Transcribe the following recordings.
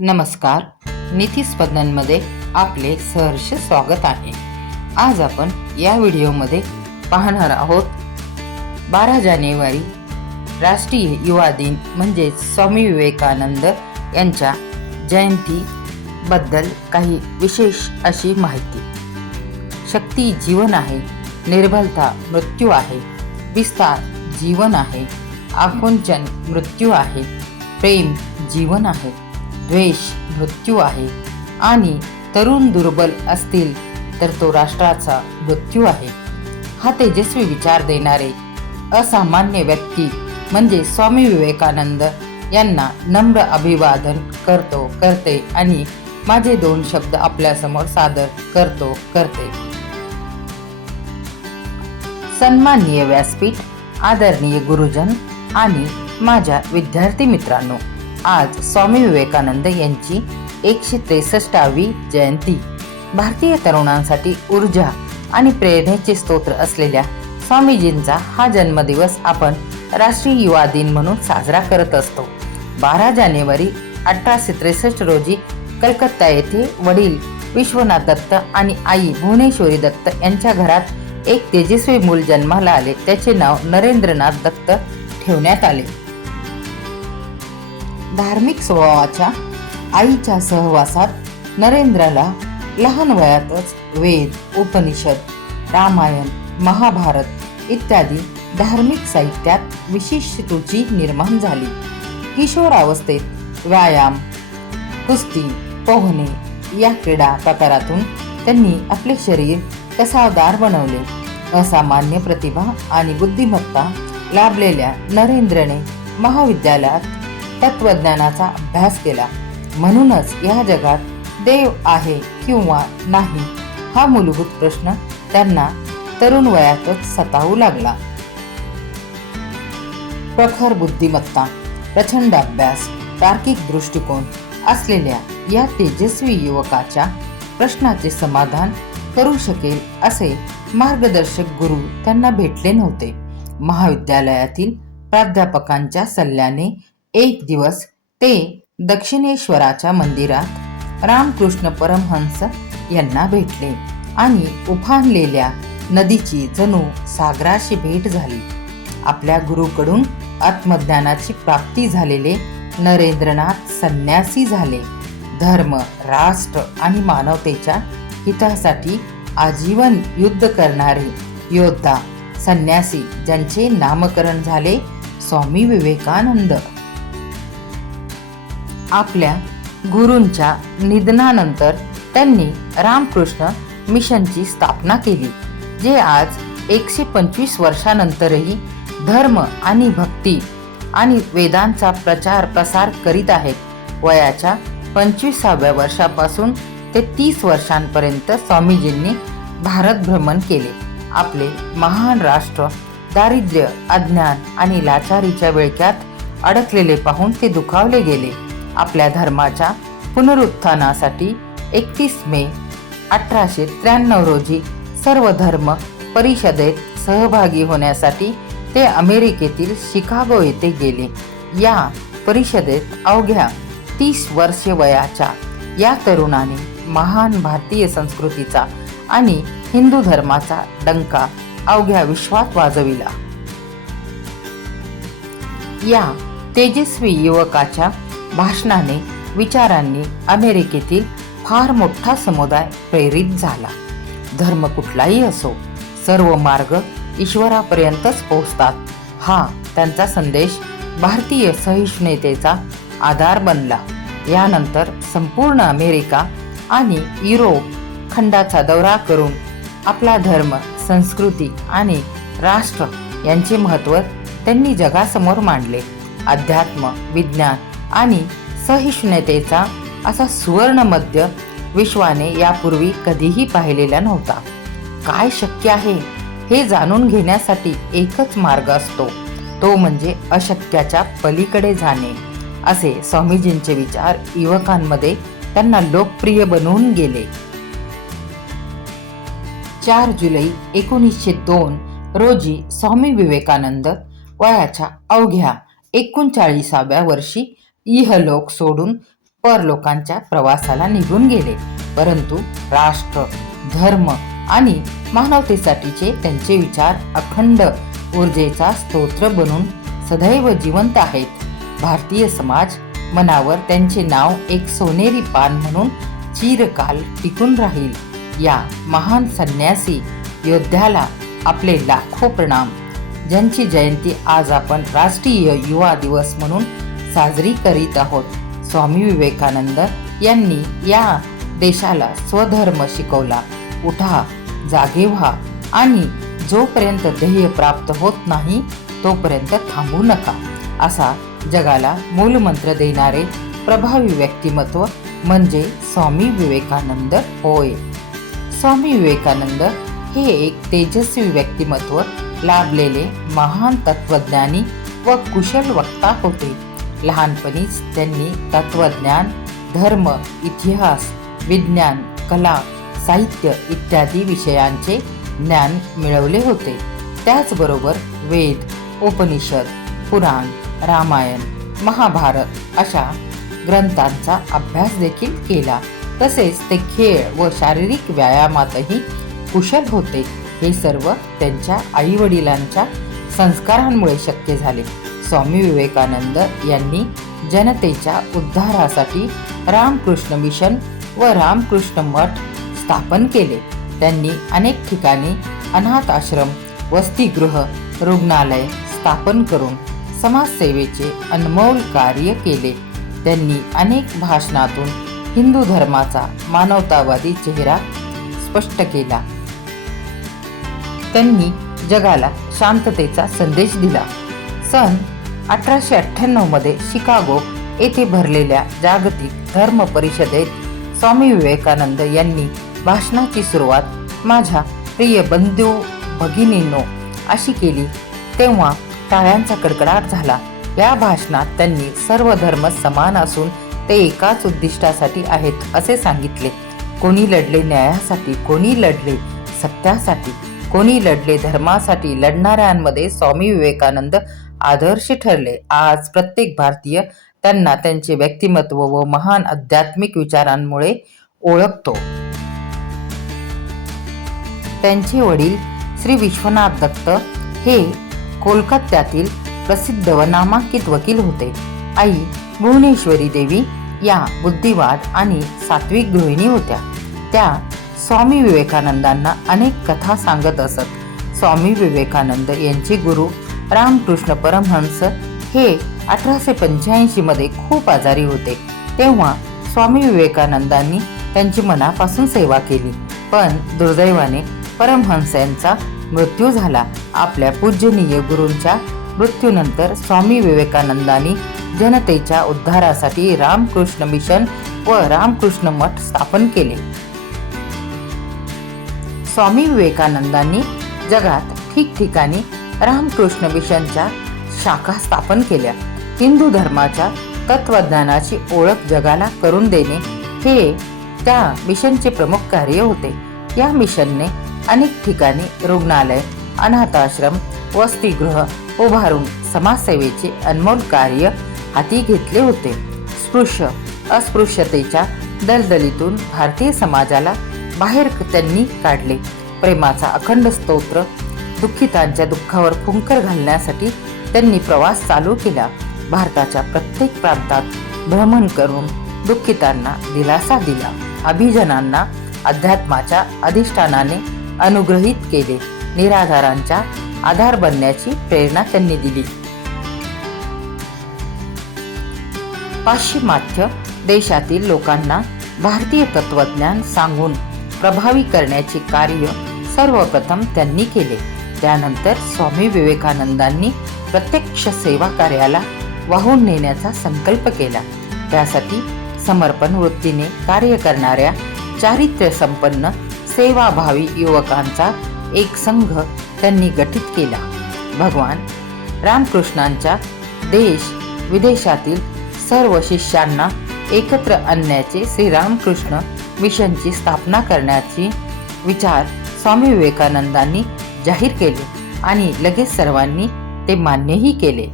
नमस्कार. नीती स्पंदनमध्ये आपले सहर्ष स्वागत आहे. आज आपण या व्हिडिओमध्ये पाहणार आहोत 12 जानेवारी राष्ट्रीय युवा दिन म्हणजेच स्वामी विवेकानंद यांच्या जयंतीबद्दल काही विशेष अशी माहिती. शक्ती जीवन आहे, निर्बलता मृत्यू आहे, विस्तार जीवन आहे, आकुंचन मृत्यू आहे, प्रेम जीवन आहे, द्वेष मृत्यू आहे आणि तरुण दुर्बल असतील तर तो राष्ट्राचा मृत्यू आहे. हा तेजस्वी विचार देणारे असामान्य व्यक्ती म्हणजे स्वामी विवेकानंद यांना नम्र अभिवादन करते आणि माझे 2 शब्द आपल्यासमोर सादर करते. सन्माननीय व्यासपीठ, आदरणीय गुरुजन आणि माझ्या विद्यार्थी मित्रांनो, आज स्वामी विवेकानंद यांची 163वी जयंती. भारतीय तरुणांसाठी ऊर्जा आणि प्रेरणेचे स्तोत्र असलेल्या स्वामीजींचा हा जन्मदिवस आपण राष्ट्रीय युवा दिन म्हणून साजरा करत असतो. 12 जानेवारी 1863 रोजी कलकत्ता येथे वडील विश्वनाथ दत्त आणि आई भुवनेश्वरी दत्त यांच्या घरात एक तेजस्वी मूल जन्माला आले. त्याचे नाव नरेंद्रनाथ दत्त ठेवण्यात आले. धार्मिक स्वभावाच्या आईच्या सहवासात नरेंद्रला लहान वयातच वेद, उपनिषद, रामायण, महाभारत इत्यादी धार्मिक साहित्यात विशेष रुची निर्माण झाली. किशोरावस्थेत व्यायाम, कुस्ती, पोहणे या क्रीडा प्रकारातून त्यांनी आपले शरीर कसावदार बनवले. असामान्य प्रतिभा आणि बुद्धिमत्ता लाभलेल्या नरेंद्रने महाविद्यालयात तत्वज्ञानाचा अभ्यास केला. म्हणूनच या जगात देव आहे किंवा नाही हा मूलभूत प्रश्न त्यांना तरुण वयातच सतावू लागला. प्रखर बुद्धिमत्ता, प्रचंड अभ्यास, तार्किक दृष्टिकोन असलेल्या या तेजस्वी युवकाच्या प्रश्नाचे समाधान करू शकेल असे मार्गदर्शक गुरु त्यांना भेटले नव्हते. महाविद्यालयातील प्राध्यापकांच्या सल्ल्याने एक दिवस ते दक्षिणेश्वराच्या मंदिरात रामकृष्ण परमहंस यांना भेटले आणि उफाणलेल्या नदीची जणू सागराशी भेट झाली. आपल्या गुरुकडून आत्मज्ञानाची प्राप्ती झालेले नरेंद्रनाथ संन्यासी झाले. धर्म, राष्ट्र आणि मानवतेच्या हितासाठी आजीवन युद्ध करणारे योद्धा संन्यासी, ज्यांचे नामकरण झाले स्वामी विवेकानंद. आपल्या गुरूंच्या निधनानंतर त्यांनी रामकृष्ण मिशनची स्थापना केली, जे आज 125 वर्षानंतरही धर्म आणि भक्ती आणि वेदांचा प्रचार प्रसार करीत आहेत. वयाच्या 25व्या वर्षापासून ते 30 वर्षांपर्यंत स्वामीजींनी भारत भ्रमण केले. आपले महान राष्ट्र दारिद्र्य, अज्ञान आणि लाचारीच्या विळख्यात अडकलेले पाहून ते दुखावले गेले. आपल्या धर्माच्या पुनरुत्थानासाठी 31 मे 1893 रोजी सर्व धर्म परिषदेत सहभागी होण्यासाठी ते अमेरिकेतील शिकागो येथे गेले. या परिषदेत अवघ्या 30 वर्षे वयाच्या या तरुणाने महान भारतीय संस्कृतीचा आणि हिंदू धर्माचा डंका अवघ्या विश्वात वाजविला. या तेजस्वी युवकाच्या भाषणाने, विचारांनी अमेरिकेतील फार मोठा समुदाय प्रेरित झाला. धर्म कुठलाही असो, सर्व मार्ग ईश्वरापर्यंतच पोहोचतात हा त्यांचा संदेश भारतीय सहिष्णुतेचा आधार बनला. यानंतर संपूर्ण अमेरिका आणि युरोप खंडाचा दौरा करून आपला धर्म, संस्कृती आणि राष्ट्र यांचे महत्त्व त्यांनी जगासमोर मांडले. अध्यात्म, विज्ञान आणि सहिष्णुतेचा असा सुवर्ण मध्य विश्वाने यापूर्वी कधीही पाहिलेला नव्हता. काय शक्य आहे हे जाणून घेण्यासाठी एकच मार्ग असतो, तो म्हणजे अशक्याच्या पलीकडे जाणे, असे स्वामीजींचे विचार युवकांमध्ये त्यांना लोकप्रिय बनवून गेले. 4 जुलै 1902 रोजी स्वामी विवेकानंद वयाच्या अवघ्या 39व्या वर्षी इहलोक सोडून परलोकांच्या प्रवासाला निघून गेले. परंतु राष्ट्र, धर्म आणि मानवतेसाठीचे त्यांचे विचार अखंड ऊर्जेचा स्तोत्र बनून सदैव जिवंत आहेत. भारतीय समाज मनावर त्यांचे नाव एक सोनेरी पान म्हणून चिरकाल टिकून राहील. या महान संन्यासी योद्ध्याला आपले लाखो प्रणाम, ज्यांची जयंती आज आपण राष्ट्रीय युवा दिवस म्हणून साजरी करीत आहोत. स्वामी विवेकानंद यांनी या देशाला स्वधर्म शिकवला. उठा, जागे व्हा आणि जोपर्यंत ध्येय प्राप्त होत नाही तोपर्यंत थांबू नका, असा जगाला मूलमंत्र देणारे प्रभावी व्यक्तिमत्व म्हणजे स्वामी विवेकानंद होय. स्वामी विवेकानंद हे एक तेजस्वी व्यक्तिमत्व लाभलेले महान तत्वज्ञानी व कुशल वक्ता होते. लहानपणीच त्यांनी तत्वज्ञान, धर्म, इतिहास, विज्ञान, कला, साहित्य इत्यादी विषयांचे ज्ञान मिळवले होते. त्याचबरोबर वेद, उपनिषद, पुराण, रामायण, महाभारत अशा ग्रंथांचा अभ्यास देखील केला. तसेच ते खेळ व शारीरिक व्यायामातही कुशल होते. हे सर्व त्यांच्या आईवडिलांच्या संस्कारांमुळे शक्य झाले. स्वामी विवेकानंद यांनी जनतेच्या उद्धारासाठी रामकृष्ण मिशन व रामकृष्ण मठ स्थापन केले. त्यांनी अनेक ठिकाणी अनाथ आश्रम, वसतिगृह, रुग्णालय स्थापन करून समाजसेवेचे अनमोल कार्य केले. त्यांनी अनेक भाषणातून हिंदू धर्माचा मानवतावादी चेहरा स्पष्ट केला. त्यांनी जगाला शांततेचा संदेश दिला. सन 1898 मध्ये शिकागो येथे भरलेल्या जागतिक धर्म परिषदेत स्वामी विवेकानंद यांनी भाषणाची सुरुवात माझ्या प्रिय बंधू भगिनींनो अशी केली. तेव्हा टाळ्यांचा कडकडाट झाला. या भाषणात त्यांनी सर्व धर्म समान असून ते एकाच उद्दिष्टासाठी आहेत असे सांगितले. कोणी लढले न्यायासाठी, कोणी लढले सत्यासाठी, कोणी लढले धर्मासाठी. लढणाऱ्यांमध्ये स्वामी विवेकानंद आदर्श ठरले. आज प्रत्येक भारतीय त्यांना त्यांचे व्यक्तिमत्व व महान आध्यात्मिक विचारांमुळे ओळखतो. त्यांचे वडील श्री विश्वनाथ दत्त हे कोलकात्यातील प्रसिद्ध व नामांकित वकील होते. आई भुवनेश्वरी देवी या बुद्धिवाद आणि सात्विक गृहिणी होत्या. त्या स्वामी विवेकानंदांना अनेक कथा सांगत असत. स्वामी विवेकानंद यांचे गुरु रामकृष्ण परमहंस हे 1885 मध्ये खूप आजारी होते. तेव्हा स्वामी विवेकानंदांनी त्यांची मनापासून सेवा केली. पण दुर्दैवाने परमहंस यांचा मृत्यू झाला. आपल्या पूजनीय गुरूंच्या मृत्यूनंतर स्वामी विवेकानंदांनी जनतेच्या उद्धारासाठी रामकृष्ण मिशन व रामकृष्ण मठ स्थापन केले. स्वामी विवेकानंदांनी जगात ठिकठिकाणी रामकृष्ण मिशनच्या शाखा स्थापन केल्या. हिंदू धर्माच्या तत्वज्ञानाची ओळख जगाला करून देणे हे त्या मिशनचे प्रमुख कार्य होते. या मिशनने अनेक ठिकाणी रुग्णालय, अनाथाश्रम, वसतिगृह उभारून समाजसेवेचे अनमोल कार्य हाती घेतले होते. स्पृश्य अस्पृश्यतेच्या दलदलीतून भारतीय समाजाला बाहेर त्यांनी काढले. प्रेमाचा अखंड स्तोत्र दुःखितांच्या दुःखावर फुंकर घालण्यासाठी त्यांनी प्रवास चालू केला. भारताच्या प्रत्येक प्रांतात भ्रमण करून दुःखितांना दिलासा दिला. अभिजनांना अध्यात्माच्या अधिष्ठानाने अनुग्रहित केले. निराधारांच्या आधार बनण्याची प्रेरणा त्यांनी दिली. पाश्चिमात्य देशातील लोकांना भारतीय तत्वज्ञान सांगून प्रभावी करण्याचे कार्य सर्वप्रथम त्यांनी केले. त्यानंतर स्वामी विवेकानंदांनी प्रत्यक्ष सेवा कार्याला वाहून नेण्याचा संकल्प केला. त्यासाठी समर्पण वृत्तीने कार्य करणाऱ्या चारित्र्य संपन्न सेवाभावी युवकांचा एक संघ त्यांनी गठीत केला. भगवान रामकृष्णांच्या देश विदेशातील सर्व शिष्यांना एकत्र आणण्याचे श्रीरामकृष्ण मिशनची स्थापना करण्याची विचार स्वामी विवेकानंदांनी जाहीर केले आणि लगेच सर्वांनी ते मान्यही केले.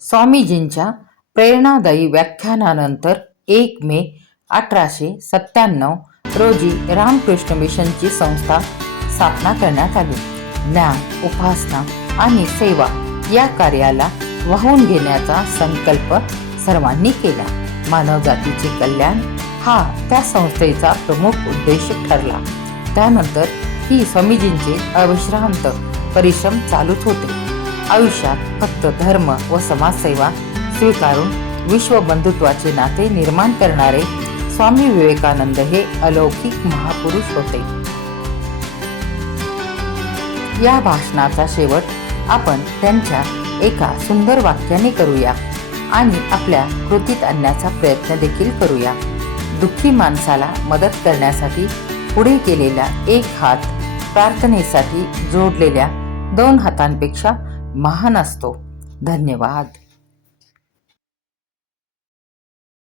स्वामीजींच्या प्रेरणादायी व्याख्यानानंतर 1 मे 1897 रोजी रामकृष्ण मिशनची संस्था स्थापना करण्यात आली. ज्ञान, उपासना आणि सेवा या कार्याला वाहून घेण्याचा संकल्प सर्वांनी केला. मानवजातीचे कल्याण हा त्या संस्थेचा प्रमुख उद्देश ठरला. त्यानंतर ही स्वामीजींचे अविश्रांत परिश्रम चालूच होते. आयुष्यात फक्त धर्म व समाजसेवा स्वीकारून विश्वबंधुत्वाचे नाते निर्माण करणारे स्वामी विवेकानंद हे अलौकिक महापुरुष होते. या भाषणाचा शेवट आपण त्यांच्या एका सुंदर वाक्याने करूया आणि आपल्या कृतीत आणण्याचा प्रयत्न देखील करूया. दुःखी माणसाला मदत करण्यासाठी पुढे केलेला एक हात प्रार्थनेसाठी जोडलेल्या 2 हातांपेक्षा महान असतो. धन्यवाद.